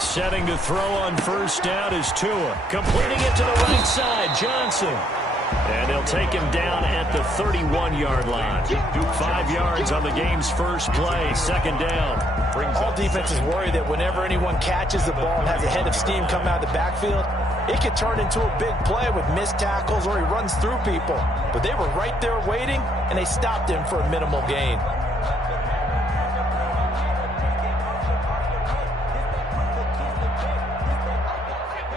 Setting to throw on first down is Tua. Completing it to the right side, Johnson. And they'll take him down at the 31-yard line. 5 yards on the game's first play, second down. All defenses worry that whenever anyone catches the ball and has a head of steam come out of the backfield, it could turn into a big play with missed tackles or he runs through people. But they were right there waiting, and they stopped him for a minimal gain.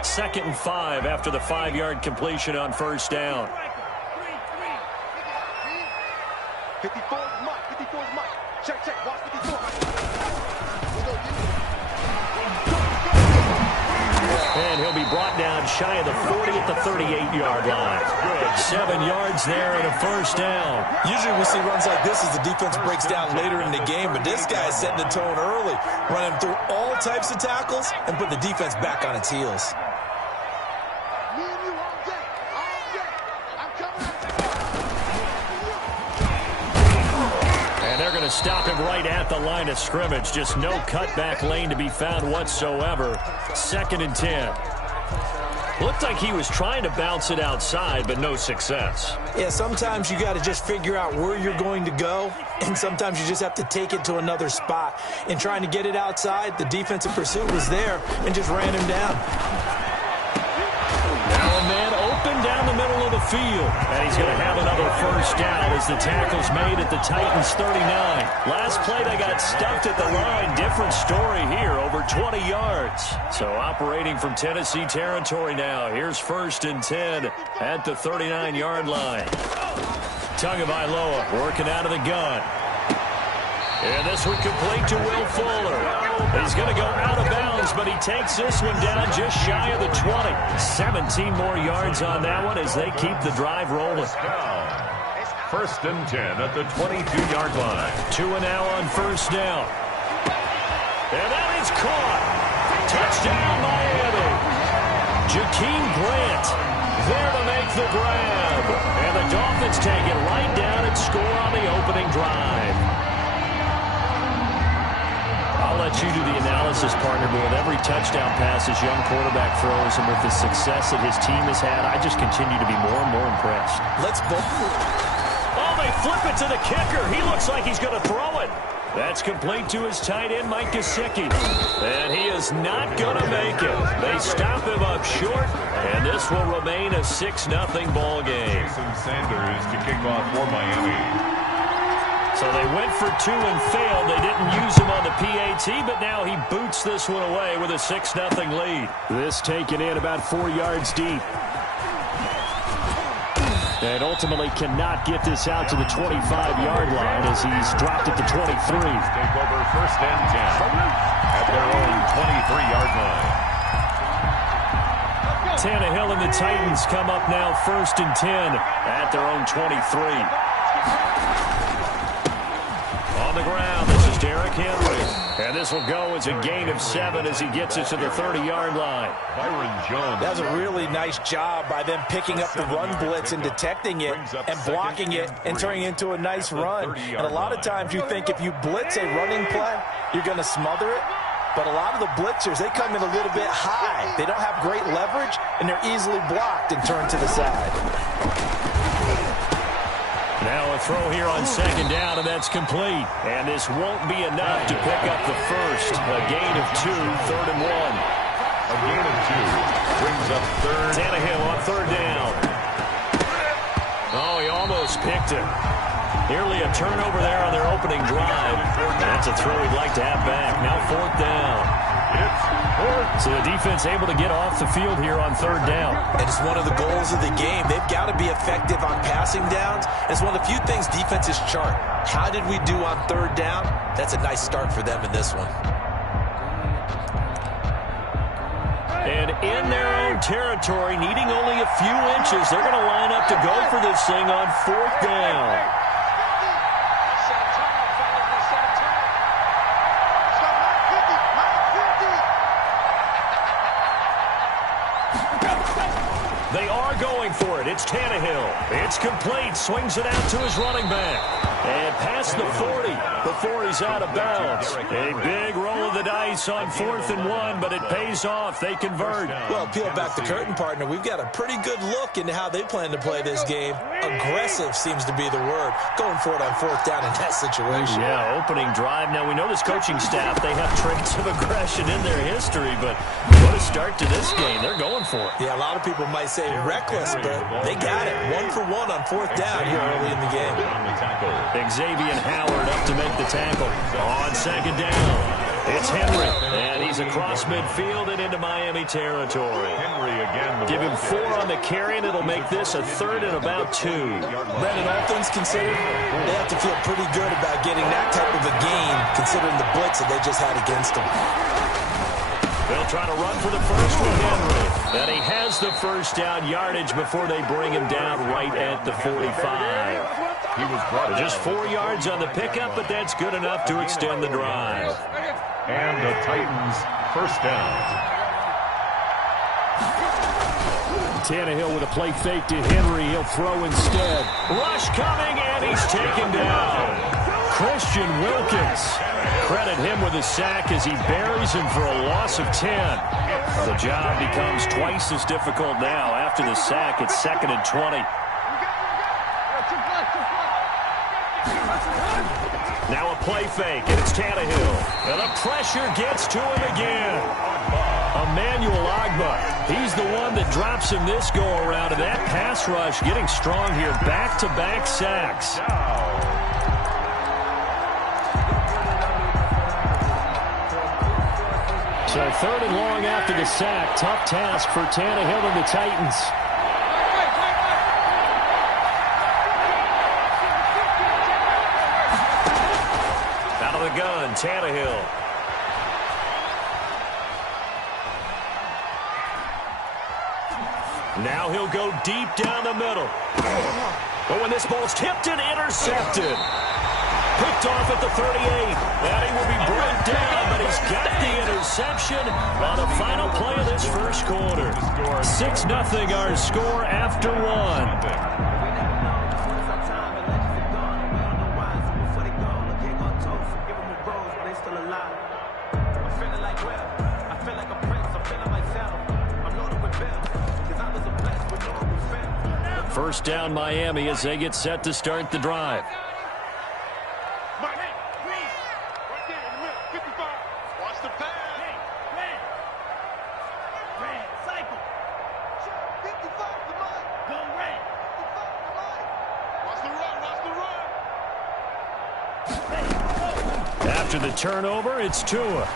Second and 5 after the 5-yard completion on first down. 54 is Mike. 54 is Mike. Check. Watch 54. And he'll be brought down shy of the 40 at the 38-yard line. Good. 7 yards there and a first down. Usually we see runs like this as the defense breaks down later in the game, but this guy is setting the tone early, running through all types of tackles and put the defense back on its heels. To stop him right at the line of scrimmage. Just no cutback lane to be found whatsoever. Second and 10. Looked like he was trying to bounce it outside, but no success. Yeah, sometimes you got to just figure out where you're going to go, and sometimes you just have to take it to another spot. In trying to get it outside, the defensive pursuit was there and just ran him down. Now a man open down the middle of the field. And he's going to have another first down as the tackle's made at the Titans' 39. Last play, they got stuffed at the line. Different story here, over 20 yards. So operating from Tennessee territory now. Here's first and 10 at the 39-yard line. Tagovailoa working out of the gun. And this one complete to Will Fuller. He's going to go out of bounds, but he takes this one down just shy of the 20. 17 more yards on that one as they keep the drive rolling. First and 10 at the 22-yard line. Tua now on first down. And that is caught. Touchdown, Miami. Jakeem Grant there to make the grab. And the Dolphins take it right down and score on the opening drive. I'll let you do the analysis, partner, but with every touchdown pass this young quarterback throws and with the success that his team has had, I just continue to be more and more impressed. Let's both. Oh, they flip it to the kicker. He looks like he's going to throw it. That's complete to his tight end, Mike Gesicki. And he is not going to make it. They stop him up short, and this will remain a 6-0 ball game. Jason Sanders to kick off for Miami. So they went for 2 and failed. They didn't use him on the PAT, but now he boots this one away with a 6-0 lead. This taken in about 4 yards deep. And ultimately cannot get this out to the 25-yard line as he's dropped at the 23. Take over first and 10 at their own 23-yard line. Tannehill and the Titans come up now first and 10 at their own 23. On the ground, this is Derrick Henry. And this will go as a gain of 7 as he gets it to the 30-yard line. Byron Jones. That was a really nice job by them picking up the run blitz and detecting it and blocking it and turning it into a nice run. And a lot of times you think if you blitz a running play, you're going to smother it. But a lot of the blitzers, they come in a little bit high. They don't have great leverage, and they're easily blocked and turned to the side. Now a throw here on second down, and that's complete. And this won't be enough to pick up the first. A gain of 2, 3rd and 1. A gain of 2 brings up third. Tannehill on third down. Oh, he almost picked it. Nearly a turnover there on their opening drive. That's a throw he'd like to have back. Now 4th down. So the defense able to get off the field here on third down. And it's one of the goals of the game. They've got to be effective on passing downs. It's one of the few things defenses chart. How did we do on third down? That's a nice start for them in this one. And in their own territory, needing only a few inches, they're going to line up to go for this thing on 4th down. They are going for it. It's Tannehill. It's complete. Swings it out to his running back. And past the 40 before he's out of bounds. A big roll of the dice on 4th and 1, but it pays off. They convert. Well, peel back the curtain, partner. We've got a pretty good look into how they plan to play this game. Aggressive seems to be the word. Going for it on 4th down in that situation. Yeah, opening drive. Now, we know this coaching staff, they have traits of aggression in their history, but what a start to this game. They're going for it. Yeah, a lot of people might say reckless, but they got it. 1 for 1 on 4th down here early in the game. Xavier Howard up to make the tackle. On 2nd down, it's Henry. And he's across midfield and into Miami territory. Henry again. Give him 4 on the carry, and it'll make this a 3rd and about 2. Brandon, all things considered, they have to feel pretty good about getting that type of a game, considering the blitz that they just had against them. They'll try to run for the first with Henry. And he has the first down yardage before they bring him down right at the 45. He was brought just 4 yards on the pickup, but that's good enough to extend the drive. And the Titans first down. Tannehill with a play fake to Henry. He'll throw instead. Rush coming, and he's taken down. Christian Wilkins. Credit him with a sack as he buries him for a loss of 10. The job becomes twice as difficult now. After the sack, it's 2nd and 20. Now a play fake, and it's Tannehill. And the pressure gets to him again. Emmanuel Ogbah. He's the one that drops him this go-around. And that pass rush getting strong here. Back-to-back sacks. So 3rd and long after the sack. Tough task for Tannehill and the Titans. Out of the gun, Tannehill. Now he'll go deep down the middle. But when this ball's tipped and intercepted. Picked off at the 38. And he will be brought down, but he's got the interception on the final play of this first quarter. 6-0 our score after 1. First down Miami as they get set to start the drive. After the turnover, it's Tua.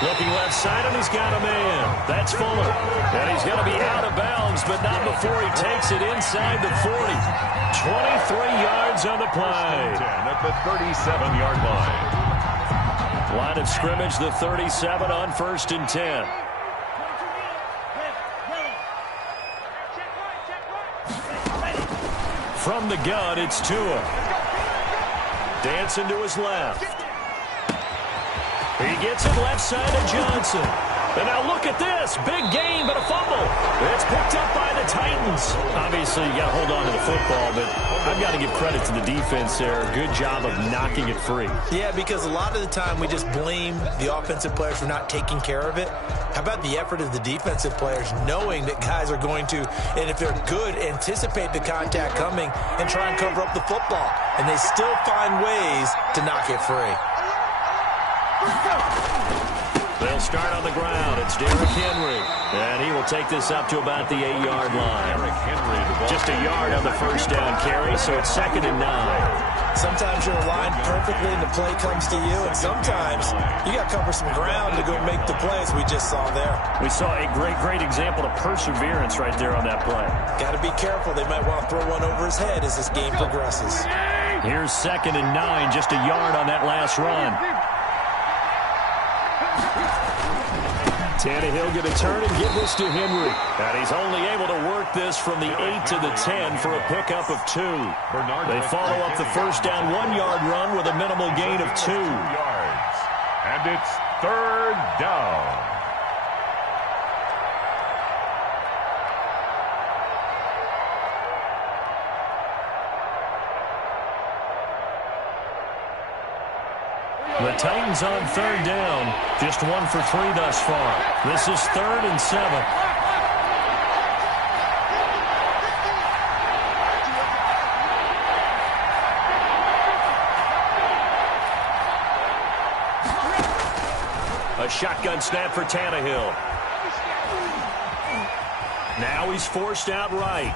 Looking left side, and he's got a man. That's Fuller. And he's going to be out of bounds, but not before he takes it inside the 40. 23 yards on the play. At the 37-yard line. Line of scrimmage, the 37 on 1st and 10. From the gun, it's Tua. Dancing to his left. He gets it left side to Johnson. And now look at this. Big gain, but a fumble. It's picked up by the Titans. Obviously, you got to hold on to the football, but I've got to give credit to the defense there. Good job of knocking it free. Yeah, because a lot of the time we just blame the offensive players for not taking care of it. How about the effort of the defensive players knowing that guys are going to, and if they're good, anticipate the contact coming and try and cover up the football. And they still find ways to knock it free. They'll start on the ground. It's Derrick Henry. And he will take this up to about the 8-yard line. Just a yard on the first down carry, so it's 2nd and 9. Sometimes you're aligned perfectly and the play comes to you, and sometimes you got to cover some ground to go make the plays we just saw there. We saw a great example of perseverance right there on that play. Got to be careful. They might want to throw one over his head as this game progresses. Here's 2nd and 9, just a yard on that last run. Tannehill going to turn and give this to Henry. And he's only able to work this from the 8 to the 10 for a pickup of 2. They follow up the first down 1-yard run with a minimal gain of 2. And it's 3rd down. Titans on third down. Just 1 for 3 thus far. This is 3rd and 7. A shotgun snap for Tannehill. Now he's forced out right.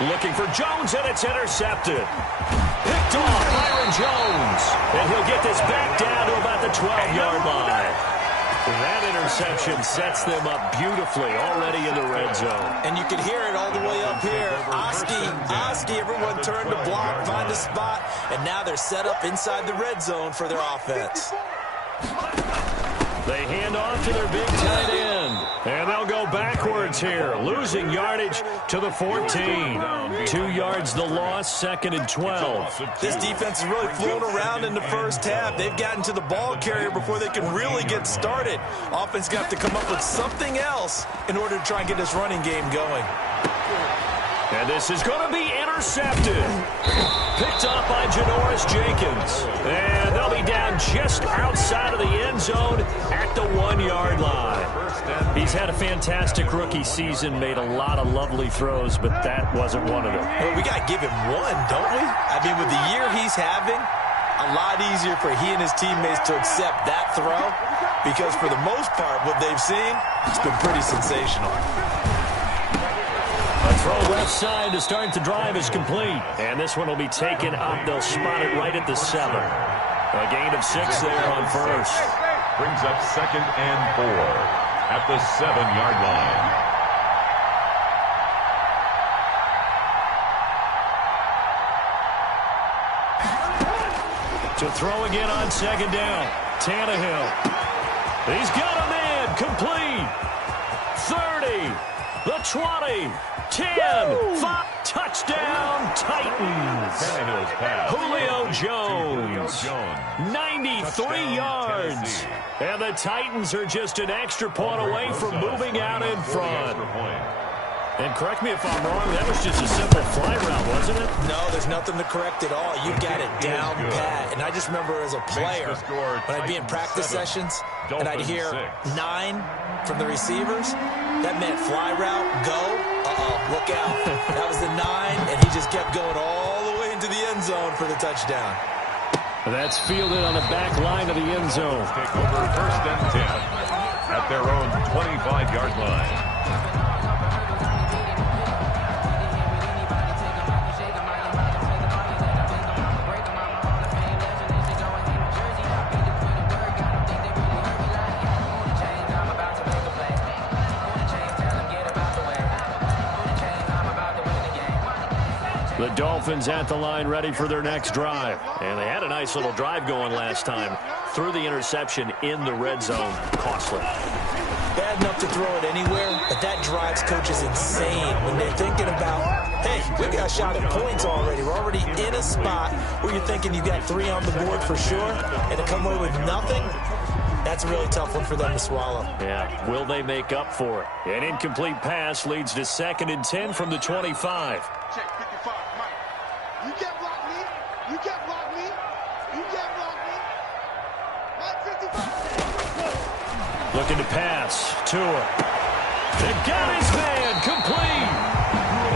Looking for Jones, and it's intercepted. Picked off Byron Jones. And he'll get this back down to about the 12-yard line. That interception sets them up beautifully already in the red zone. And you can hear it all the way up here. Oski, everyone turned to block, find a spot, and now they're set up inside the red zone for their offense. They hand off to their big tight end. And they'll go backwards here, losing yardage to the 14. 2 yards the loss, 2nd and 12. This defense has really flown around in the first half. They've gotten to the ball carrier before they can really get started. Offense got to come up with something else in order to try and get this running game going. And this is going to be intercepted. Picked up by Janoris Jenkins. And they'll be down just outside of the end zone at the 1-yard line. He's had a fantastic rookie season, made a lot of lovely throws, but that wasn't one of them. Well, we got to give him one, don't we? I mean, with the year he's having, a lot easier for he and his teammates to accept that throw because for the most part, what they've seen, it's been pretty sensational. A throw left side to start the drive is complete. And this one will be taken up. They'll spot it right at the 7. A gain of 6 there on first. Brings up 2nd and 4 at the 7-yard line. To throw again on 2nd down. Tannehill. He's got a man. Complete. 30. The 20. 10, 5, touchdown, Titans. Julio Jones, 93 yards. And the Titans are just an extra point away from moving out in front. And correct me if I'm wrong, that was just a simple fly route, wasn't it? No, there's nothing to correct at all. You got it down pat. And I just remember as a player, when I'd be in practice sessions, and I'd hear 9 from the receivers, that meant fly route, go. Look out. That was the 9, and he just kept going all the way into the end zone for the touchdown. That's fielded on the back line of the end zone. Take over 1st and 10 at their own 25-yard line. The Dolphins at the line ready for their next drive. And they had a nice little drive going last time. Threw the interception in the red zone. Costly. Bad enough to throw it anywhere, but that drives coaches insane when they're thinking about, hey, we got a shot at points already. We're already in a spot where you're thinking you got 3 on the board for sure, and to come away with nothing, that's a really tough one for them to swallow. Yeah, will they make up for it? An incomplete pass leads to 2nd and 10 from the 25. Check 55, Mike. You can't block me. You can't block me. You can't block me. Mike 55. Looking to pass. Tua. They got his man. Complete.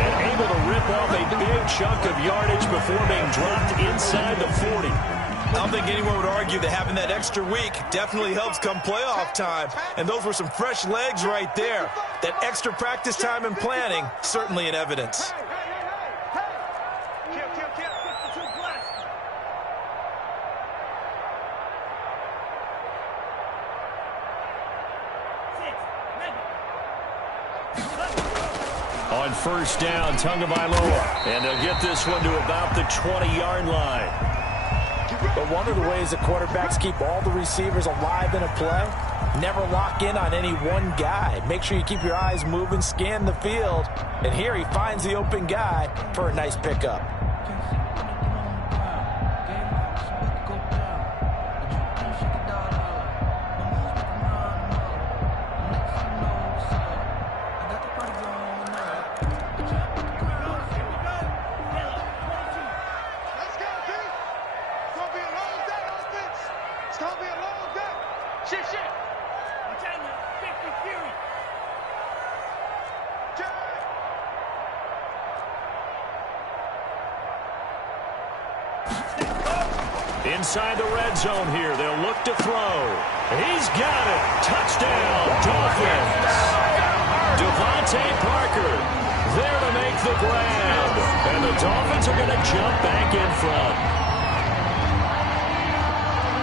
And able to rip off a big chunk of yardage before being dropped inside the 40. I don't think anyone would argue that having that extra week definitely helps come playoff time. And those were some fresh legs right there. That extra practice time and planning, certainly in evidence. On first down, Tagovailoa. And they'll get this one to about the 20-yard line. But one of the ways that quarterbacks keep all the receivers alive in a play, never lock in on any one guy. Make sure you keep your eyes moving, scan the field. And here he finds the open guy for a nice pickup. Inside the red zone here, they'll look to throw. He's got it. Touchdown, Dolphins. Devontae Parker there to make the grab. And the Dolphins are going to jump back in front.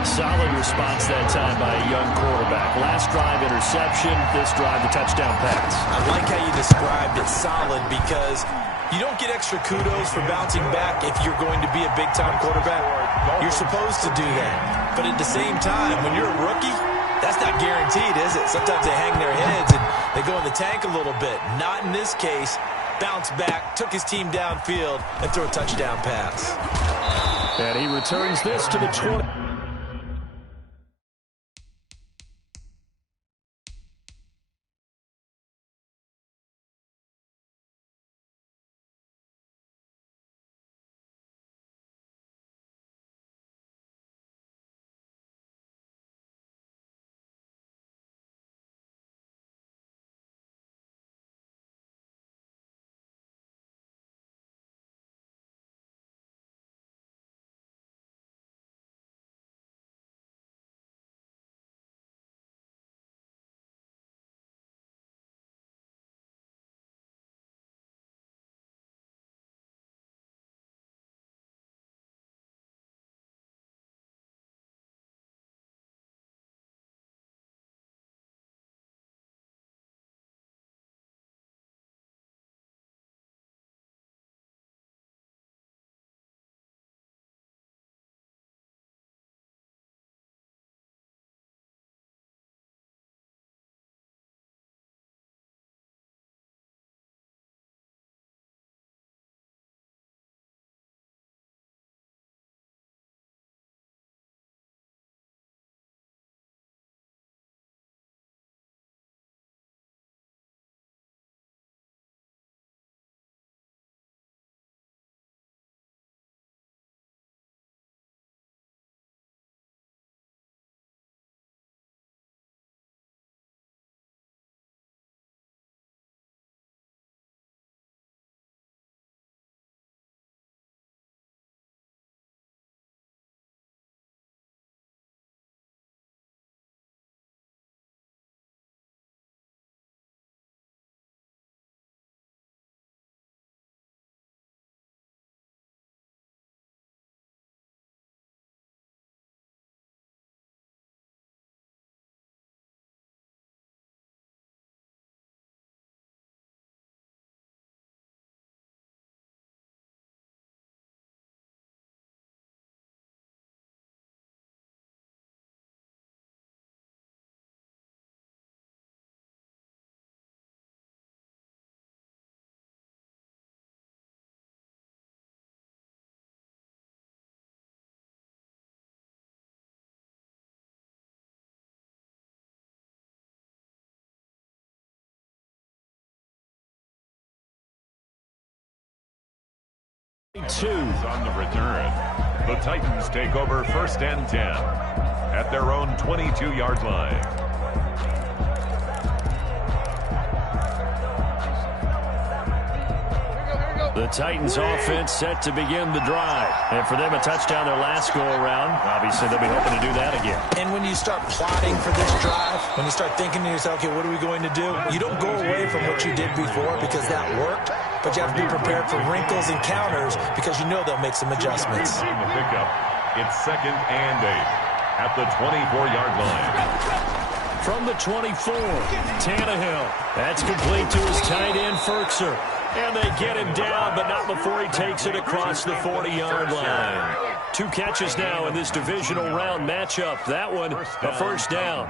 Solid response that time by a young quarterback. Last drive interception, this drive the touchdown pass. I like how you described it, solid, because you don't get extra kudos for bouncing back if you're going to be a big-time quarterback. You're supposed to do that. But at the same time, when you're a rookie, that's not guaranteed, is it? Sometimes they hang their heads and they go in the tank a little bit. Not in this case. Bounced back, took his team downfield, and threw a touchdown pass. And he returns this to the 20. Two on the return. The Titans take over 1st and 10 at their own 22-yard line. The Titans offense set to begin the drive. And for them, a touchdown their last go-around. Obviously, they'll be hoping to do that again. And when you start plotting for this drive, when you start thinking to yourself, okay, what are we going to do? You don't go away from what you did before because that worked, but you have to be prepared for wrinkles and counters because you know they'll make some adjustments. The pickup. It's 2nd and 8 at the 24-yard line. From the 24, Tannehill. That's complete to his tight end, Firkser. And they get him down, but not before he takes it across the 40-yard line. 2 catches now in this divisional round matchup. That one, a first down.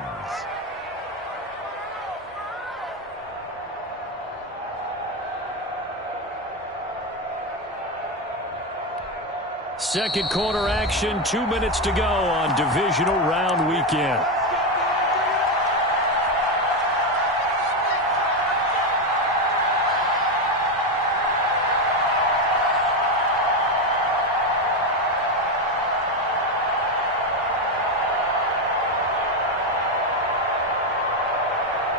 Second quarter action, 2 minutes to go on divisional round weekend.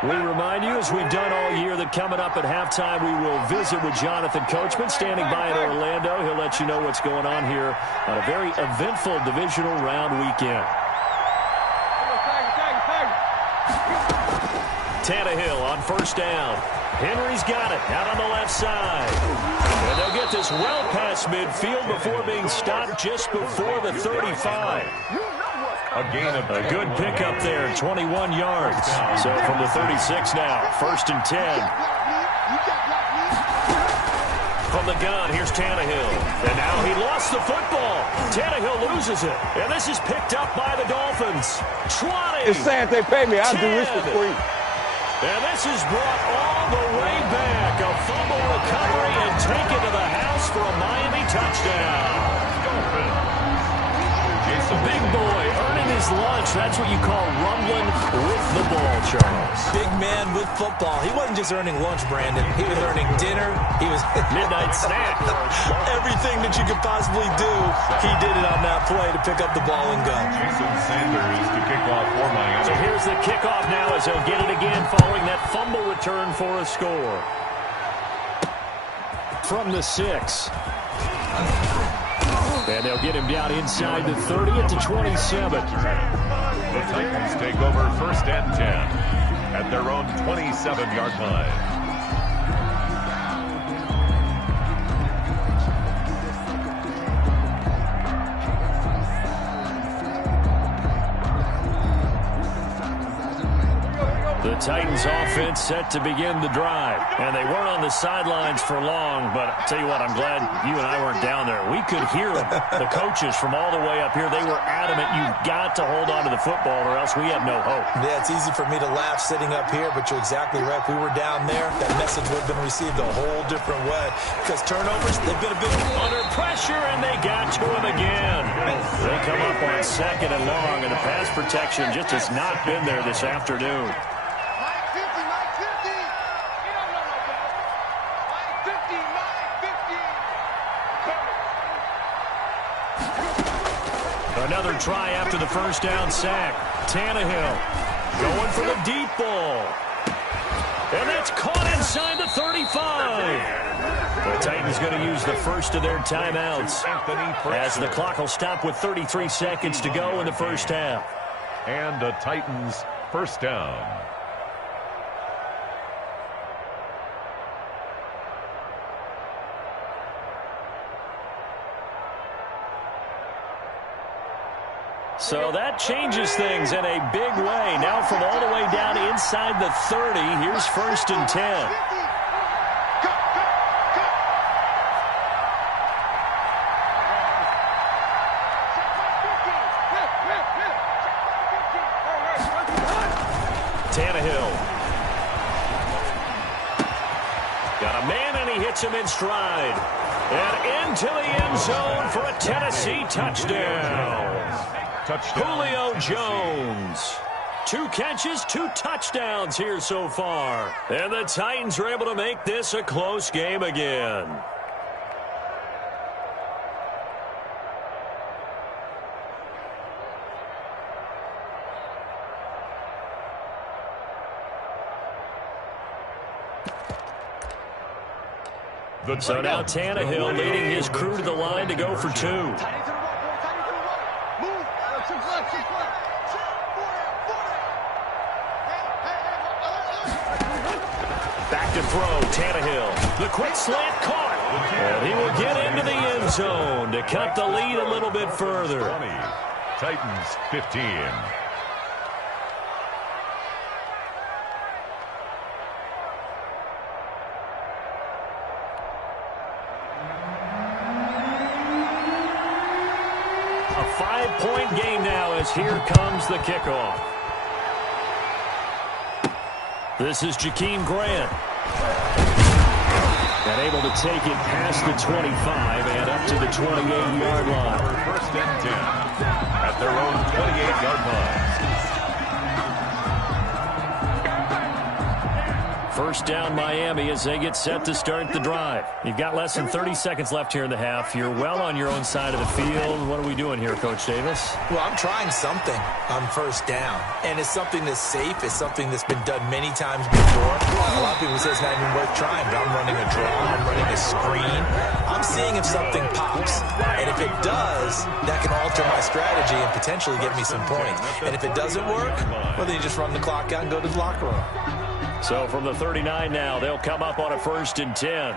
We remind you, as we've done all year, that coming up at halftime, we will visit with Jonathan Coachman, standing by in Orlando. He'll let you know what's going on here on a very eventful divisional round weekend. Tannehill on first down. Henry's got it out on the left side. And they'll get this well past midfield before being stopped just before the 35. A good pickup there, 21 yards. So from the 36 now, 1st and 10. From the gun, here's Tannehill. And now he lost the football. Tannehill loses it. And this is picked up by the Dolphins. 20. It's saying they pay me. I'll do this for free. And this is brought all the way back. A fumble recovery and taken to the house for a Miami touchdown. Big boy earning his lunch. That's what you call rumbling with the ball, Charles. Big man with football. He wasn't just earning lunch, Brandon. He was earning dinner. He was midnight snack. Everything that you could possibly do, he did it on that play to pick up the ball and go. Jason Sanders to kick off for Miami. So here's the kickoff now as they'll get it again following that fumble return for a score. From the 6. And they'll get him down inside the 30 at the 27. The Titans take over 1st and 10 at their own 27-yard line. The Titans offense set to begin the drive. And they weren't on the sidelines for long, but I'll tell you what, I'm glad you and I weren't down there. We could hear them, the coaches from all the way up here. They were adamant, you've got to hold on to the football or else we have no hope. Yeah, it's easy for me to laugh sitting up here, but you're exactly right. If we were down there, that message would have been received a whole different way. Because turnovers, they've been a bit under pressure, and they got to him again. They come up on 2nd and long, and the pass protection just has not been there this afternoon. Another try after the first down sack. Tannehill going for the deep ball. And that's caught inside the 35. The Titans going to use the first of their timeouts as the clock will stop with 33 seconds to go in the first half. And the Titans first down. So that changes things in a big way. Now from all the way down inside the 30, here's 1st and 10. Tannehill. Got a man and he hits him in stride. And into the end zone for a Tennessee touchdown. Julio Jones. 2 catches, 2 touchdowns here so far. And the Titans are able to make this a close game again. So now Tannehill leading his crew to the line to go for 2. Back to throw, Tannehill. The quick slant caught. And he will get into the end zone to cut the lead a little bit further. 20, Titans 15. A 5-point game now as here comes the kickoff. This is Jakeem Grant. And able to take it past the 25 and up to the 28-yard line. 1st and 10 at their own 28-yard line. first down Miami as they get set to start the drive. You've got less than 30 seconds left here in the half. You're well on your own side of the field. What are we doing here, Coach Davis? Well, I'm trying something on first down, and it's something that's safe. It's something that's been done many times before. A lot of people say it's not even worth trying, but I'm running a draw. I'm running a screen. I'm seeing if something pops, and if it does, that can alter my strategy and potentially get me some points. And if it doesn't work, well, then you just run the clock out and go to the locker room. So from the 39 now, they'll come up on a 1st and 10.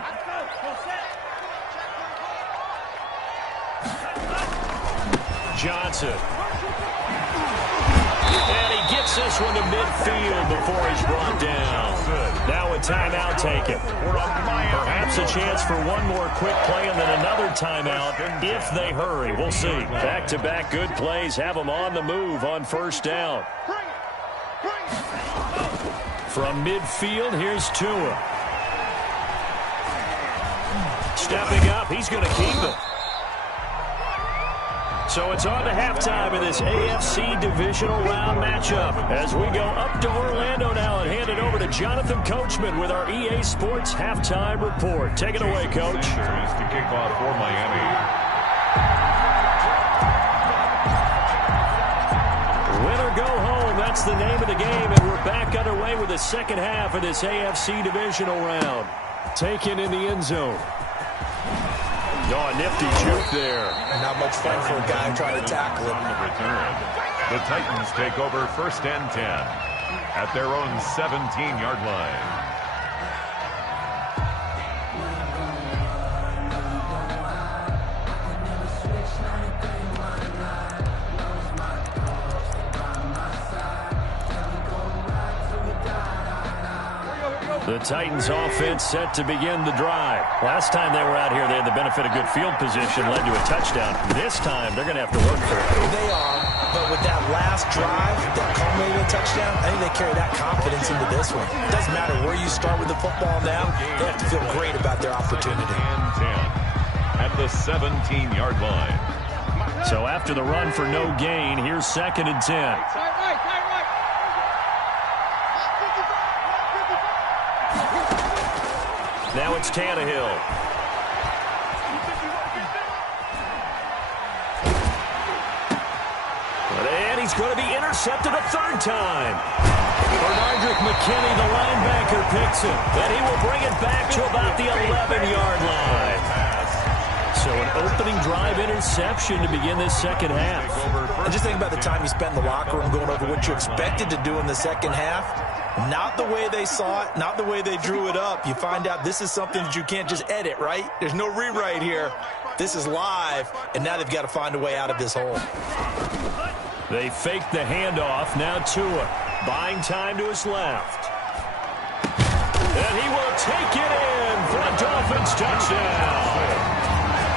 Johnson. And he gets this one to midfield before he's brought down. Now a timeout taken. Perhaps a chance for one more quick play and then another timeout if they hurry. We'll see. Back-to-back good plays have them on the move on first down. From midfield, here's Tua. Stepping up, he's going to keep it. So it's on to halftime in this AFC divisional round matchup as we go up to Orlando now and hand it over to Jonathan Coachman with our EA Sports halftime report. Take it away, Coach. To kick off for Miami. Win or go home, that's the name of the game, and we're back underway with the second half of this AFC divisional round. Taken in the end zone. Oh, a nifty juke there. Not much fun for a guy trying to tackle him. On the return, the Titans take over 1st and 10 at their own 17-yard line. The Titans offense set to begin the drive. Last time they were out here, they had the benefit of good field position, led to a touchdown. This time, they're going to have to work for it. They are, but with that last drive, that culminated touchdown, I think they carry that confidence into this one. It doesn't matter where you start with the football now, they have to feel great about their opportunity. And 10 at the 17-yard line. So after the run for no gain, here's 2nd and 10. Now it's Tannehill. And he's going to be intercepted a 3rd time. Bernardrick McKinney, the linebacker, picks it. And he will bring it back to about the 11-yard line. So an opening drive interception to begin this second half. And just think about the time you spent in the locker room going over what you expected to do in the second half. Not the way they saw it, not the way they drew it up. You find out this is something that you can't just edit, right? There's no rewrite here. This is live, and now they've got to find a way out of this hole. They fake the handoff. Now Tua buying time to his left. And he will take it in for a Dolphins touchdown.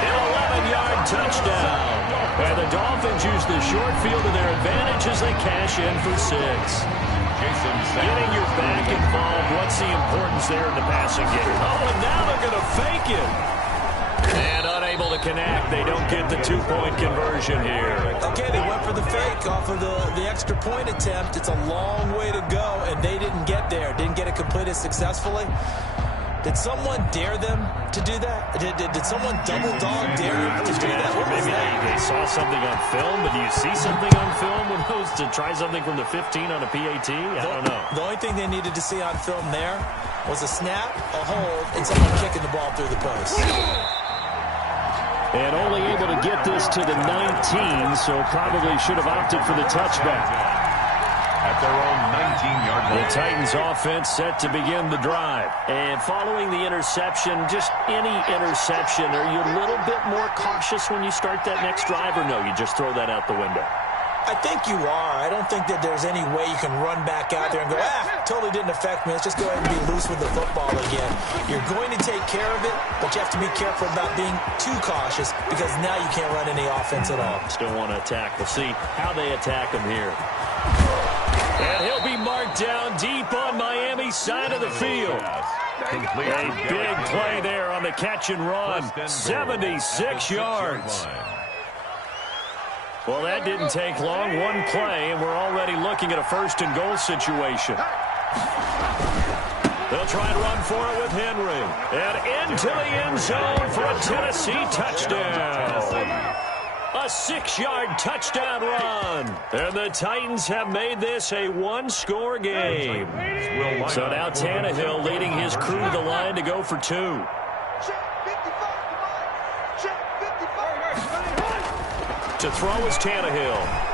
An 11-yard touchdown. And the Dolphins use the short field to their advantage as they cash in for 6. Getting your back involved, what's the importance there in the passing game? Oh, and now they're going to fake it. And unable to connect. They don't get the 2-point conversion here. Okay, they went for the fake off of the extra point attempt. It's a long way to go, and they didn't get there. Didn't get it completed successfully. Did someone dare them to do that? Did someone double dog dare them to do that? Maybe they saw something on film, but do you see something on film when those to try something from the 15 on a PAT? I don't know. The only thing they needed to see on film there was a snap, a hold, and someone kicking the ball through the post. And only able to get this to the 19, so probably should have opted for the touchback. At their own 19-yard line. The Titans offense set to begin the drive. And following the interception, just any interception, are you a little bit more cautious when you start that next drive, or no, you just throw that out the window? I think you are. I don't think that there's any way you can run back out there and go, totally didn't affect me. Let's just go ahead and be loose with the football again. You're going to take care of it, but you have to be careful about being too cautious because now you can't run any offense at all. Still want to attack. We'll see how they attack him here. And he'll be marked down deep on Miami's side of the field. A big play there on the catch and run. 76 yards. Well, that didn't take long. One play, and we're already looking at a 1st and goal situation. They'll try and run for it with Henry. And into the end zone for a Tennessee touchdown. A 6-yard touchdown run. And the Titans have made this a one-score game. So now Tannehill leading his crew to the line to go for 2. To throw is Tannehill.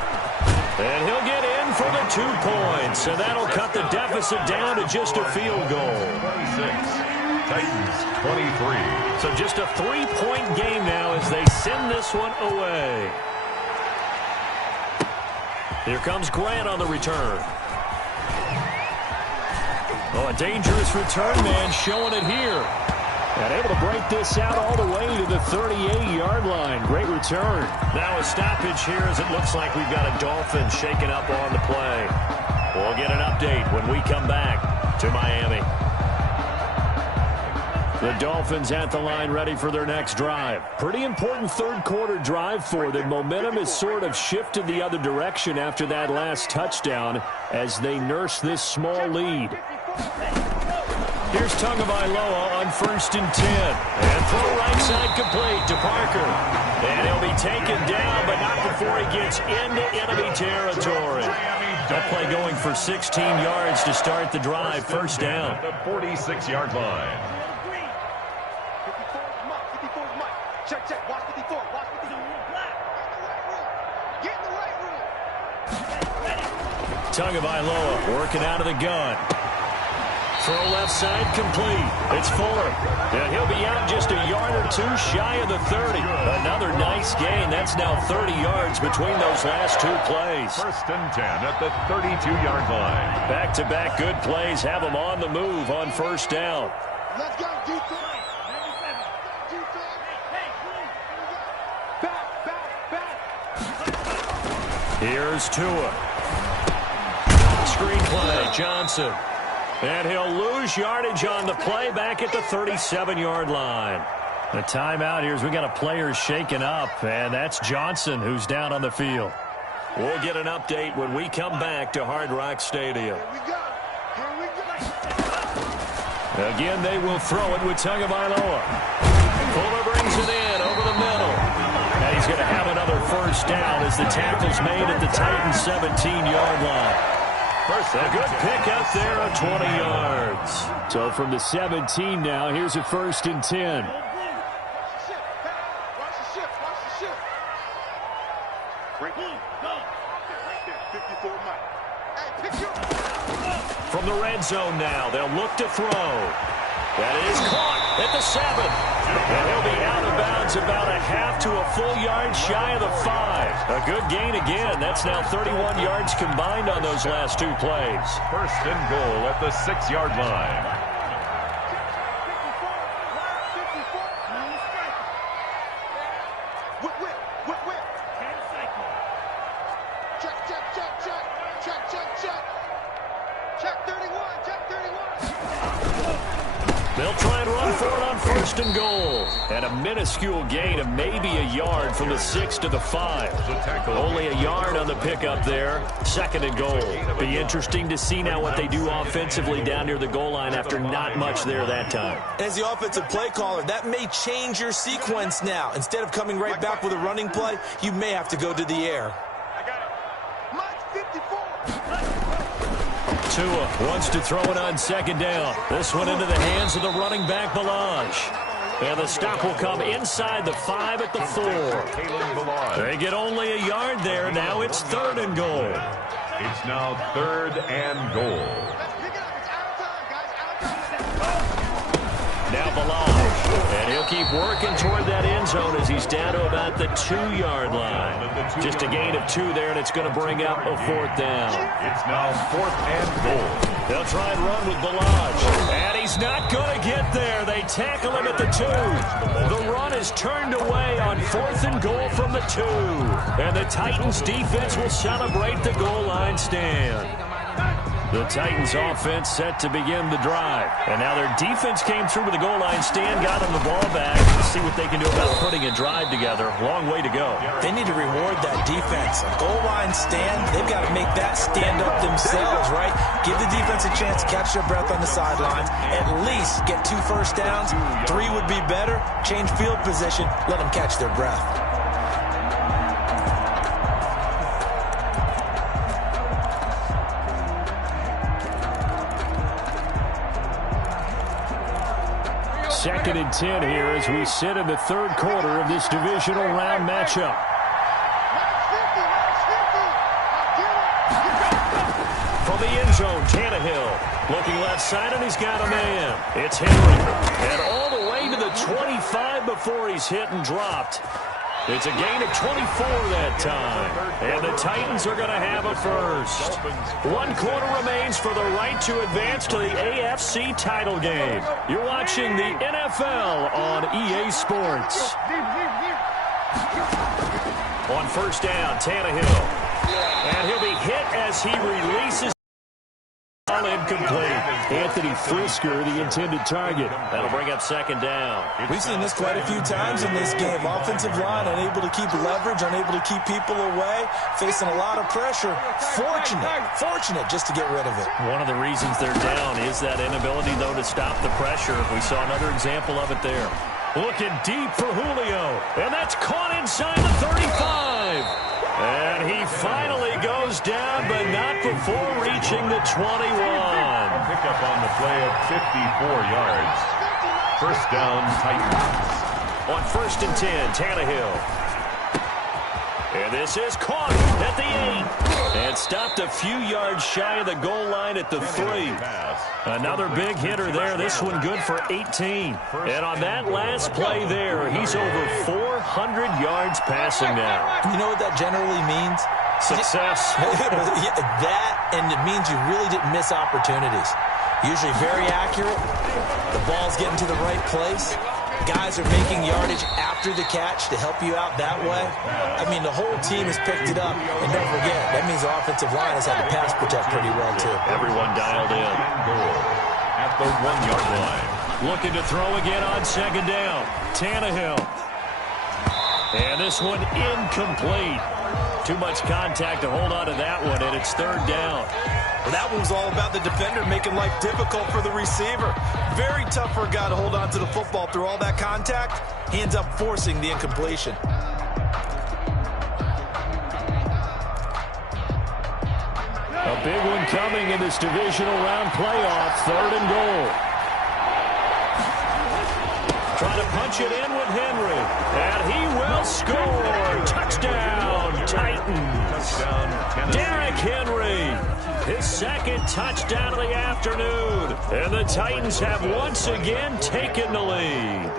And he'll get in for the 2 points. And that'll cut the deficit down to just a field goal. 26. Titans 23. So just a 3-point game now as they send this one away. Here comes Grant on the return. Oh, a dangerous return man showing it here. And able to break this out all the way to the 38-yard line. Great return. Now a stoppage here as it looks like we've got a Dolphin shaken up on the play. We'll get an update when we come back to Miami. The Dolphins at the line ready for their next drive. Pretty important third-quarter drive for them. Momentum has sort of shifted the other direction after that last touchdown as they nurse this small lead. Here's Tagovailoa on 1st and 10. And throw right side complete to Parker. And he'll be taken down, but not before he gets into enemy territory. That play going for 16 yards to start the drive. First down. The 46-yard line. Check. Watch 54. Watch 54. Get in the right room. Tagovailoa working out of the gun. Throw left side complete. It's Fuller. And he'll be out just a yard or 2 shy of the 30. Another nice gain. That's now 30 yards between those last 2 plays. 1st and 10 at the 32-yard line. Back-to-back good plays have them on the move on 1st down. Let's go, defense. Here's Tua. Screen play, Johnson. And he'll lose yardage on the play back at the 37-yard line. The timeout here is we got a player shaken up, and that's Johnson who's down on the field. We'll get an update when we come back to Hard Rock Stadium. Here we go. Again, they will throw it with Tagovailoa. Fuller brings it in over the middle. And he's going to have another first down as the tackle's made at the Titans' 17-yard line. A good pick up there of 20 yards. So from the 17 now, here's a 1st and 10. Watch the shift. Right there, 54 Mike. Hey, pick you up. From the red zone now, they'll look to throw. That is caught at the 7. And he'll be out of bounds about a half to a full yard shy of the 5. A good gain again. That's now 31 yards combined on those last 2 plays. 1st and goal at the 6-yard line. Whip. Check 31. They'll try and run for it on 1st and goal. And a minuscule gain of maybe a yard from the 6 to the 5. Only a yard on the pickup there. 2nd and goal. Be interesting to see now what they do offensively down near the goal line after not much there that time. As the offensive play caller, that may change your sequence now. Instead of coming right back with a running play, you may have to go to the air. I got it. Mike 54. Tua wants to throw it on 2nd down. This one into the hands of the running back, Balaj. And the stop will come inside the 5 at the 4. They get only a yard there. Now it's 3rd and goal. It's now 3rd and goal. Let's pick it up. It's out of time, guys. Now Balaj. And he'll keep working toward that end zone as he's down to about the 2-yard line. Just a gain of 2 there, and it's going to bring up a 4th down. It's now 4th and goal. They'll try and run with Balaj. And he's not going to get there. They tackle him at the 2. The run is turned away on 4th and goal from the 2. And the Titans defense will celebrate the goal line stand. The Titans offense set to begin the drive. And now their defense came through with the goal line stand, got them the ball back. Let's see what they can do about putting a drive together. Long way to go. They need to reward that defense. A goal line stand, they've got to make that stand up themselves, right? Give the defense a chance to catch their breath on the sidelines. At least get 2 first downs. 3 would be better. Change field position. Let them catch their breath. Second and 10 here as we sit in the third quarter of this divisional round matchup. From the end zone, Tannehill looking left side, and he's got a man. It's Henry. And all the way to the 25 before he's hit and dropped. It's a gain of 24 that time. And the Titans are going to have a first. 1 quarter remains for the right to advance to the AFC title game. You're watching the NFL on EA Sports. On first down, Tannehill. And he'll be hit as he releases. Incomplete. Anthony Frisker, the intended target. That'll bring up second down. We've seen this quite a few times in this game. Offensive line unable to keep leverage, unable to keep people away, facing a lot of pressure. Fortunate just to get rid of it. One of the reasons they're down is that inability, though, to stop the pressure. We saw another example of it there. Looking deep for Julio, and that's caught inside the 35. And he finally goes down, but not before reaching the 21. Pick up on the play of 54 yards. First down, Titans. On first and 10, Tannehill. And this is caught at the 8. And stopped a few yards shy of the goal line at the 3. Another big hitter there. This one good for 18. And on that last play there, he's over 400 yards passing now. You know what that generally means? Success. That, and it means you really didn't miss opportunities. Usually very accurate. The ball's getting to the right place. Guys are making yardage after the catch to help you out that way. I mean, the whole team has picked it up. And don't forget, that means the offensive line has had to pass protect pretty well, too. Everyone dialed in. At the 1-yard line. Looking to throw again on second down. Tannehill. And this one incomplete. Too much contact to hold on to that one, and it's third down. Well, that one was all about the defender making life difficult for the receiver. Very tough for a guy to hold on to the football through all that contact. He ends up forcing the incompletion. A big one coming in this divisional round playoff, third and goal. Trying to punch it in with Henry. And he will score. Touchdown, Titans. Derrick Henry. His second touchdown of the afternoon. And the Titans have once again taken the lead.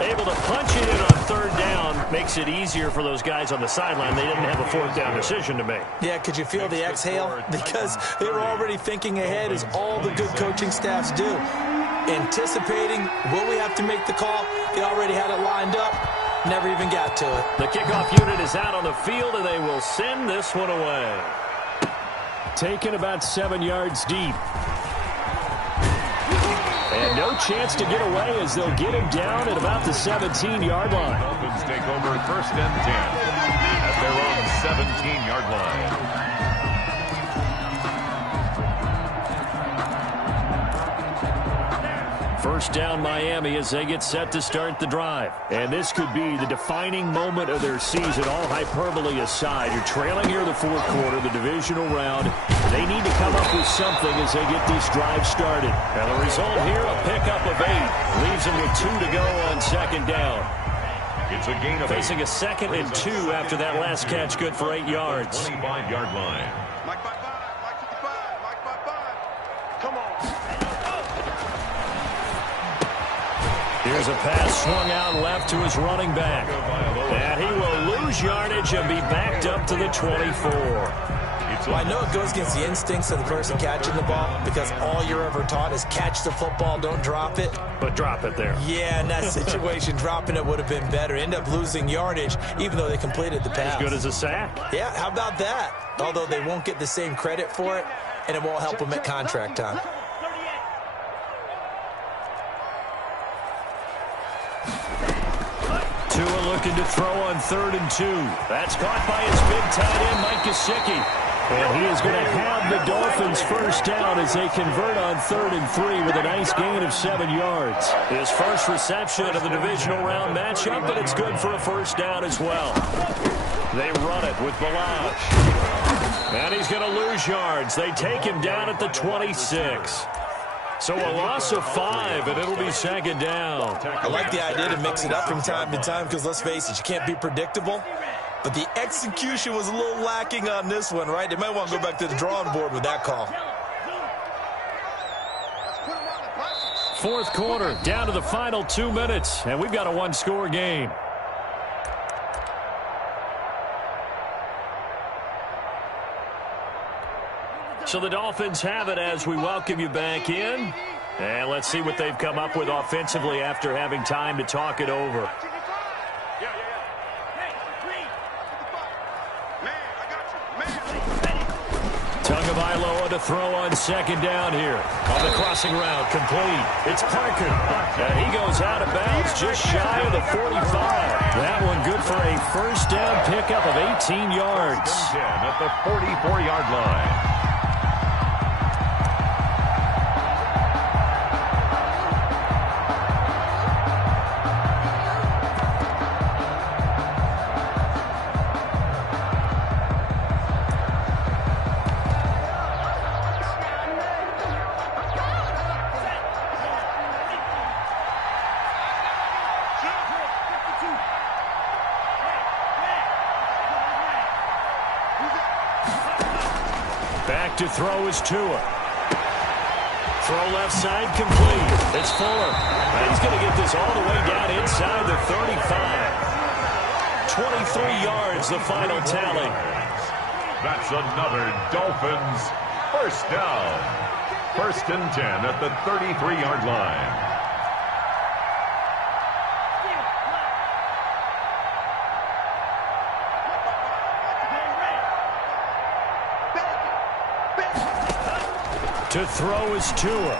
Able to punch it in on third down makes it easier for those guys on the sideline. They didn't have a fourth down decision to make. Yeah, could you feel the exhale? Because they were already thinking ahead, as all the good coaching staffs do. Anticipating, will we have to make the call? They already had it lined up. Never even got to it. The kickoff unit is out on the field, and they will send this one away. Taken about 7 yards deep. And no chance to get away as they'll get him down at about the 17-yard line. Dolphins take over first and 10 at their own 17-yard line. First down Miami as they get set to start the drive. And this could be the defining moment of their season, all hyperbole aside. You're trailing here in the fourth quarter, the divisional round. They need to come up with something as they get this drive started. And the result here, a pickup of 8. Leaves them with 2 to go on second down. It's a gain of 8. Facing a second and 2 after that last catch, good for 8 yards. 25-yard line. Mike by 5, Mike 55, Mike by 5. Come on. Here's a pass swung out left to his running back. And he will lose yardage and be backed up to the 24. Well, I know it goes against the instincts of the person catching the ball, because all you're ever taught is catch the football, don't drop it. But drop it there. Yeah, in that situation, dropping it would have been better. End up losing yardage, even though they completed the pass. As good as a sack. Yeah, how about that? Although they won't get the same credit for it, and it won't help them at contract time. Tua looking to throw on 3rd and 2. That's caught by his big tight end, Mike Gesicki. And he is going to have the Dolphins first down as they convert on 3rd and 3 with a nice gain of 7 yards. His first reception of the divisional round matchup, but it's good for a first down as well. They run it with Balaj. And he's going to lose yards. They take him down at the 26. So a loss of 5, and it'll be 2nd down. I like the idea to mix it up from time to time because, let's face it, you can't be predictable. But the execution was a little lacking on this one, right? They might want to go back to the drawing board with that call. 4th quarter, down to the final 2 minutes, and we've got a one-score game. So the Dolphins have it as we welcome you back in. And let's see what they've come up with offensively after having time to talk it over. Tagovailoa to throw on 2nd down here. On the crossing route, complete. It's Parker. And he goes out of bounds just shy of the 45. That one good for a first down pickup of 18 yards. At the 44-yard line. Back to throw is Tua. Throw left side complete. It's Fuller. And he's going to get this all the way down inside the 35. 23 yards, the final tally. That's another Dolphins first down. 1st and 10 at the 33-yard line. To throw is Tua.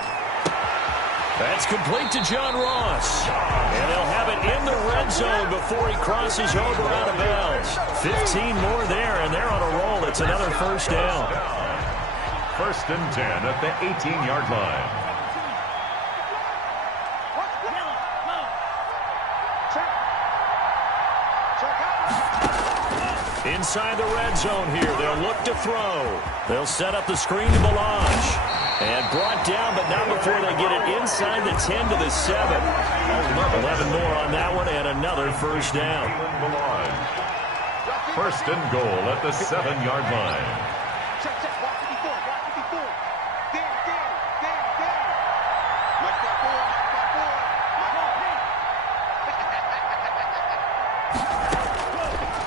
That's complete to John Ross. And they'll have it in the red zone before he crosses over out of bounds. 15 more there, and they're on a roll. It's another first down. 1st and 10 at the 18-yard line. Inside the red zone here, they'll look to throw. They'll set up the screen to Balaj. And brought down, but not before they get it inside the 10 to the 7. 11 more on that one, and another first down. 1st and goal at the 7-yard line.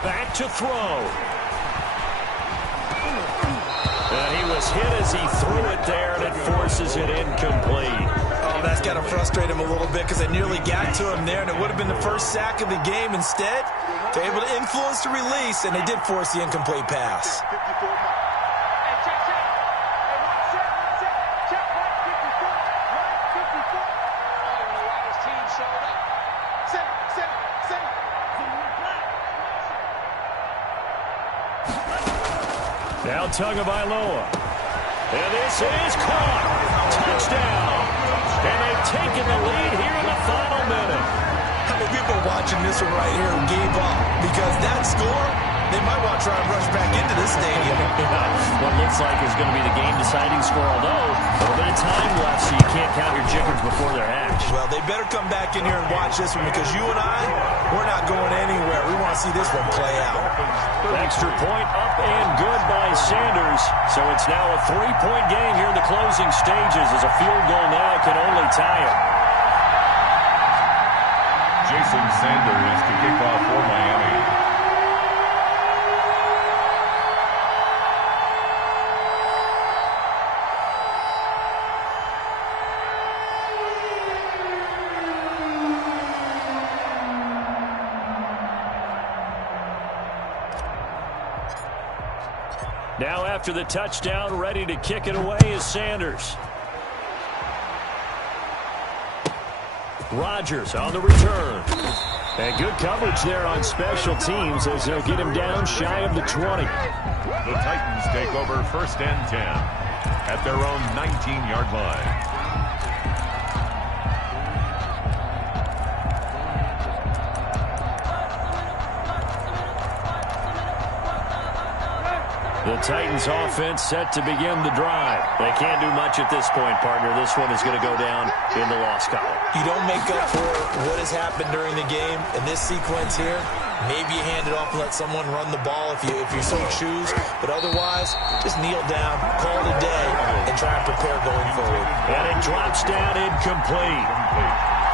Back to throw. And he was hit as he threw it there, and it forces it incomplete. Oh, that's got to frustrate him a little bit because they nearly got to him there, and it would have been the first sack of the game. Instead, they're able to influence the release, and they did force the incomplete pass. Now Tagovailoa. And this is caught. Touchdown. And they've taken the lead here in the final minute. How many people watching this one right here gave up? Because that score, they might want to try and rush back into this stadium. What looks like is going to be the game-deciding score, although a little bit of time left, so you can't count your chickens before they're hatched. Well, they better come back in here and watch this one because you and I, we're not going anywhere. We want to see this one play out. Extra point up and good by Sanders. So it's now a 3-point game here in the closing stages as a field goal now can only tie it. Jason Sanders to kick off for Miami. Now after the touchdown, ready to kick it away is Sanders. Rodgers on the return. And good coverage there on special teams as they'll get him down shy of the 20. The Titans take over 1st and 10 at their own 19-yard line. The Titans offense set to begin the drive. They can't do much at this point, partner. This one is going to go down in the loss column. You don't make up for what has happened during the game in this sequence here. Maybe you hand it off and let someone run the ball if you so choose. But otherwise, just kneel down, call it a day, and try and prepare going forward. And it drops down incomplete.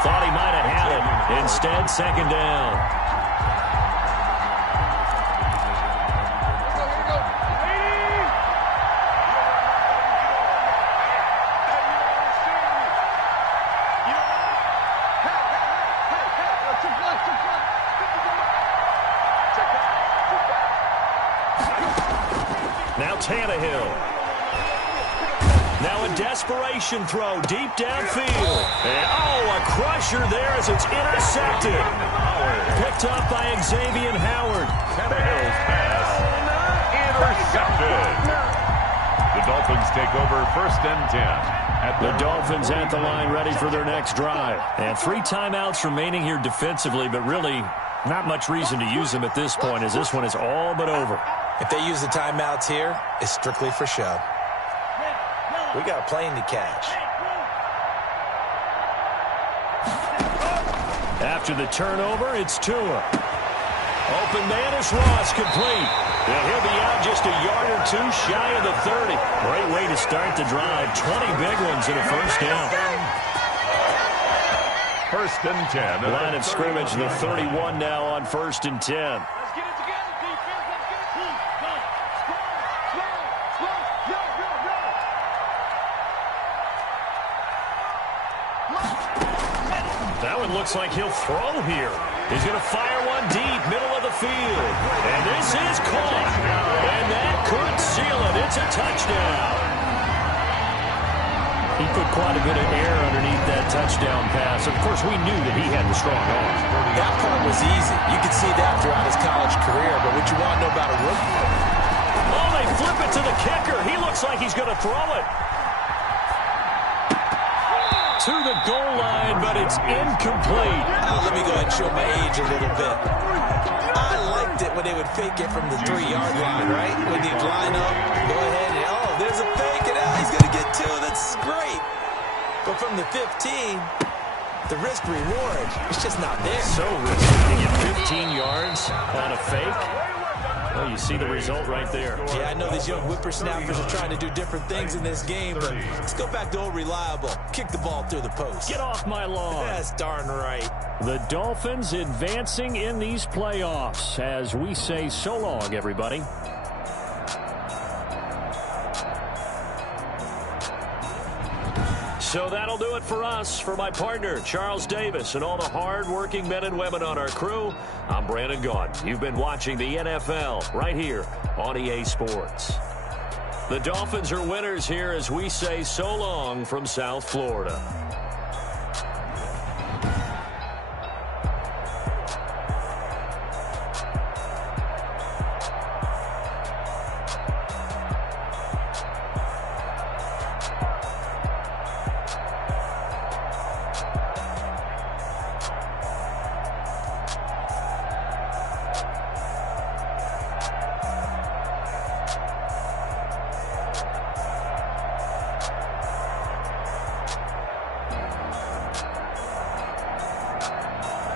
Thought he might have had it. Instead, 2nd down. Now Tannehill. Now a desperation throw deep downfield. And a crusher there as it's intercepted. Picked up by Xavier Howard. Tannehill's pass intercepted. The Dolphins take over 1st and 10. The Dolphins at the line ready for their next drive. And 3 timeouts remaining here defensively, but really not much reason to use them at this point as this one is all but over. If they use the timeouts here, it's strictly for show. We got a plane to catch. After the turnover, it's Tua. Open man is Ross, complete. And he'll be out just a yard or 2 shy of the 30. Great way to start the drive. 20 big ones in a 1st down. 1st and 10. Line of scrimmage, the 31 now on 1st and 10. That one looks like he'll throw here. He's going to fire one deep, middle of the field. And this is caught. And that could seal it. It's a touchdown. He put quite a bit of air underneath that touchdown pass. Of course, we knew that he had the strong arm. That part was easy. You could see that throughout his college career. But what you want to know about a rookie? Oh, they flip it to the kicker. He looks like he's going to throw it. To the goal line, but it's incomplete. Let me go ahead and show my age a little bit. I liked it when they would fake it from the 3-yard line, right? When they'd line up, go ahead and, there's a fake, and he's going to get 2. That's great. But from the 15, the risk-reward, it's just not there. So risky to get 15 yards on a fake. Well, you see the result right there. Yeah, I know these young whippersnappers are trying to do different things in this game, but let's go back to old reliable. Kick the ball through the post. Get off my lawn. That's darn right. The Dolphins advancing in these playoffs as we say so long, everybody. So that'll do it for us. For my partner, Charles Davis, and all the hard-working men and women on our crew, I'm Brandon Gaudin. You've been watching the NFL right here on EA Sports. The Dolphins are winners here as we say so long from South Florida.